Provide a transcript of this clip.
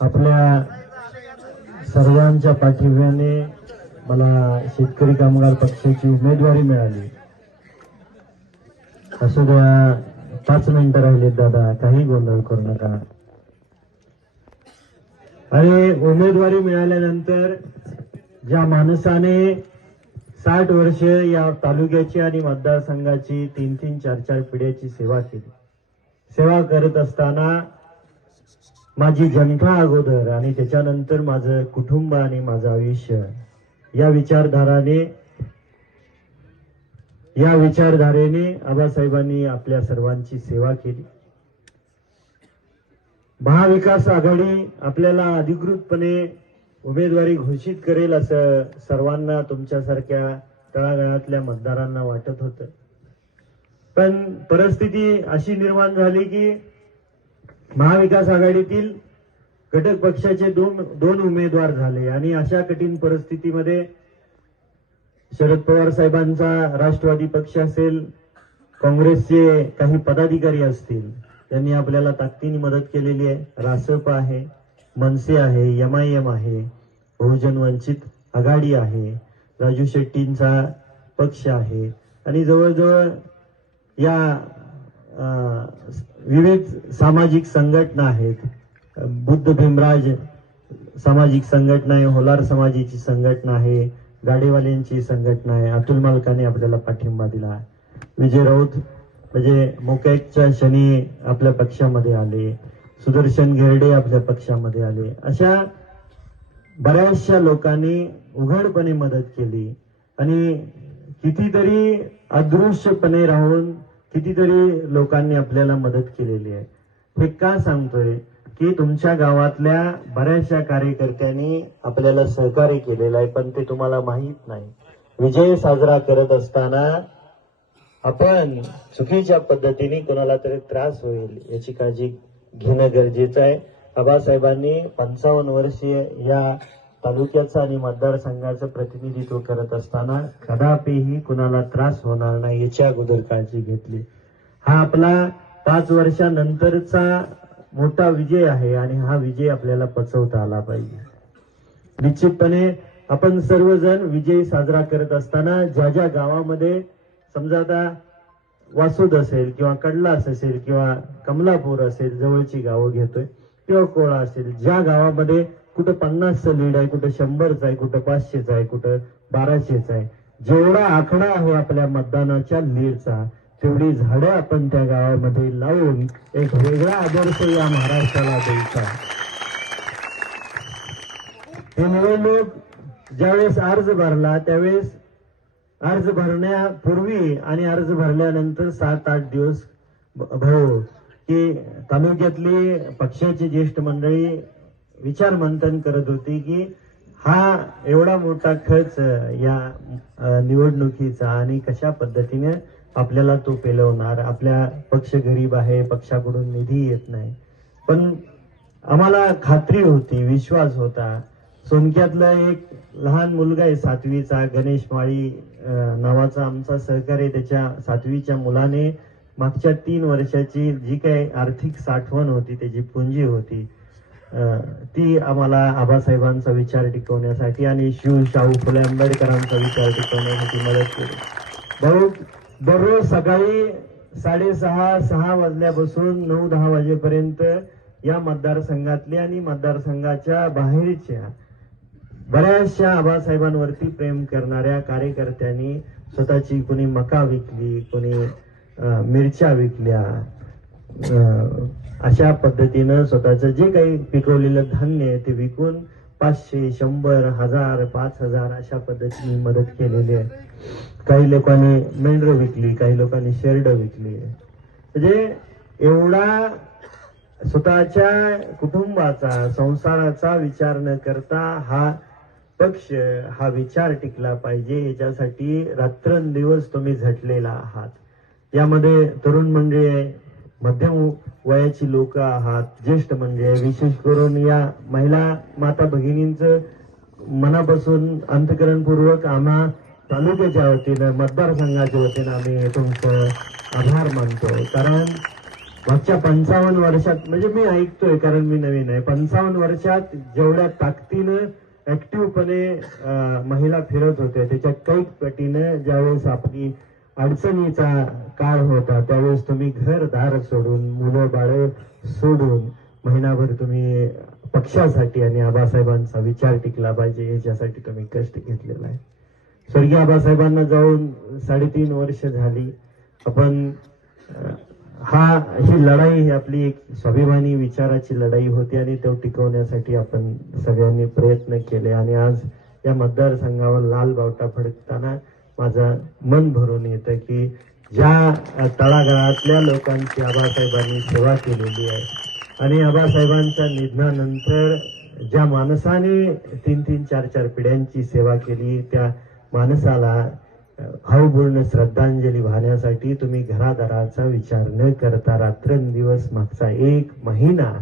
आपल्या सर्वांच्या पाठिंब्याने मला शेतकरी कामगार पक्षाची उमेदवारी मिळाली. असं द्या पाच मिनिटं राहिलेत दादा काही गोंधळ करू नका. अरे उमेदवारी मिळाल्यानंतर ज्या माणसाने साठ वर्ष या तालुक्याची आणि मतदारसंघाची तीन तीन चार चार पिढ्याची सेवा केली. सेवा करत असताना माझी जनता अगोदर आणि त्याच्यानंतर माझं कुटुंब आणि माझं आयुष्य. या विचारधाराने या विचारधारेने आबासाहेबांनी आपल्या सर्वांची सेवा केली. महाविकास आघाडी आपल्याला अधिकृतपणे उमेदवारी घोषित करेल असं सर्वांना तुमच्यासारख्या तळागाळातल्या मतदारांना वाटत होतं. पण परिस्थिती अशी निर्माण झाली की महाविकास आघाडीतील घटक पक्षाचे दोन दोन उमेदवार झाले आणि अशा कठीण परिस्थितीमध्ये शरद पवार साहेबांचा राष्ट्रवादी पक्ष असेल काँग्रेसचे काही पदाधिकारी असतील त्यांनी आपल्याला ताकदीने मदत केलेली आहे. रासप आहे मनसे आहे एम आय एम आहे बहुजन वंचित आघाडी आहे राजू शेट्टींचा पक्ष आहे. आणि जवळजवळ या विविध सामाजिक संघटना आहेत. बुद्ध भीमराज सामाजिक संघटना आहे होलार समाजाची संघटना आहे गाडीवाल्यांची संघटना आहे अतुल मालकाने आपल्याला पाठिंबा दिला. विजय राऊत म्हणजे मुकेशच्या शनी आपल्या पक्षामध्ये आले. सुदर्शन घेरडे आपल्या पक्षामध्ये आले. अशा बऱ्याचशा लोकांनी उघडपणे मदत केली. आणि कितीतरी अदृश्यपणे राहून कितीतरी लोकांनी आपल्याला मदत केलेली आहे. हे का सांगतोय की तुमच्या गावातल्या बऱ्याचशा कार्यकर्त्यांनी आपल्याला सहकार्य केलेलं आहे पण ते तुम्हाला माहीत नाही. विजय साजरा करत असताना आपण चुकीच्या पद्धतीने कोणाला तरी त्रास होईल याची काळजी घेणं गरजेचं आहे. बाबासाहेबांनी पंचावन्न वर्षीय या तालुक्याचं आणि मतदारसंघाचं प्रतिनिधित्व करत असताना कदापिही कुणाला त्रास होणार नाही याची अगोदर काळजी घेतली. हा आपला पाच वर्षानंतरचा मोठा विजय आहे आणि हा विजय आपल्याला पचवता आला पाहिजे. निश्चितपणे आपण सर्वजण विजय साजरा करत असताना ज्या ज्या गावामध्ये समजा आता वासुद असेल किंवा कडलास असेल किंवा कमलापूर असेल जवळची गावं घेतोय किंवा कोळा असेल ज्या गावामध्ये कुठं पन्नासचं लीड आहे कुठं शंभरचं आहे कुठं पाचशेचं आहे कुठं बाराशेचं आहे. जेवढा आकडा आहे आपल्या मतदानाच्या लीडचा तेवढी झाडं आपण त्या गावामध्ये लावून एक वेगळा आदर्श या महाराष्ट्राला द्यायचा हे निवडणूक ज्यावेळेस अर्ज भरला त्यावेळेस अर्ज भरण्यापूर्वी आणि अर्ज भरल्यानंतर सात आठ दिवस भाऊ की तालुक्यातली पक्षाची ज्येष्ठ मंडळी विचार मंथन करत होती की हा एवढा मोठा खर्च या निवडणुकीचा आणि कशा पद्धतीने आपल्याला तो पेलवणार? आपल्या पक्ष गरीब आहे पक्षाकडून निधी येत नाही. पण आम्हाला खात्री होती विश्वास होता. सोनक्यातला एक लहान मुलगा आहे सातवीचा गणेश माळी नावाचा आमचा सहकारी त्याच्या सातवीच्या मुलाने मागच्या तीन वर्षाची जी काही आर्थिक साठवण होती त्याची पुंजी होती. ती आम्हाला आबासाहेबांचा विचार टिकवण्यासाठी आणि शिव शाहू फुले आंबेडकरांचा विचार टिकवण्यासाठी मदत केली. भाऊ दररोज सकाळी साडेसहा सहा वाजल्यापासून नऊ दहा वाजेपर्यंत या मतदारसंघातले आणि मतदारसंघाच्या बाहेरच्या बऱ्याचशा आबासाहेबांवरती प्रेम करणाऱ्या कार्यकर्त्यांनी स्वतःची कोणी मका विकली कोणी मिरच्या विकल्या अशा पद्धतीनं स्वतःचं जे काही पिकवलेलं धान्य आहे ते विकून पाचशे शंभर हजार पाच हजार अशा पद्धतीने मदत केलेली आहे. काही लोकांनी मेंढरं विकली काही लोकांनी शेरड विकली. म्हणजे एवढा स्वतःच्या कुटुंबाचा संसाराचा विचार न करता हा पक्ष हा विचार टिकला पाहिजे. याच्यासाठी रात्रंदिवस तुम्ही झटलेला आहात. यामध्ये तरुण मंडळी मध्यम वयाची लोक आहात. ज्येष्ठ म्हणजे विशेष करून या महिला माता भगिनींचं मनापासून अंतकरणपूर्वक आम्हा तालुक्याच्या वतीनं मतदारसंघाच्या वतीनं आम्ही तुमचं आभार मानतो कारण मागच्या पंचावन्न वर्षात म्हणजे मी ऐकतोय कारण मी नवीन आहे. पंचावन्न वर्षात जेवढ्या ताकदीनं ऍक्टिव्हपणे महिला फिरत होत्या त्याच्या कैक पटीनं ज्यावेळेस आपली अडचणीचा काळ होता त्यावेळेस तुम्ही घर दार सोडून मुलं बाळ सोडून महिनाभर तुम्ही पक्षासाठी आणि आबासाहेबांचा विचार टिकला पाहिजे याच्यासाठी तुम्ही कष्ट घेतलेला आहे. स्वर्गीय आबासाहेबांना जाऊन साडेतीन वर्ष झाली. आपण हा ही लढाई ही आपली एक स्वाभिमानी विचाराची लढाई होती आणि तो टिकवण्यासाठी आपण सगळ्यांनी प्रयत्न केले. आणि आज या मतदारसंघावर लाल बावटा फडकताना माझं मन भरून येतं की ज्या तळागाळातल्या लोकांची आबासाहेबांनी सेवा केलेली आहे. आणि आबासाहेबांच्या निधनानंतर ज्या माणसाने तीन तीन चार चार पिढ्यांची सेवा केली त्या माणसाला भावपूर्ण श्रद्धांजली वाहण्यासाठी तुम्ही घरादाराचा विचार न करता रात्रंदिवस मागचा एक महिना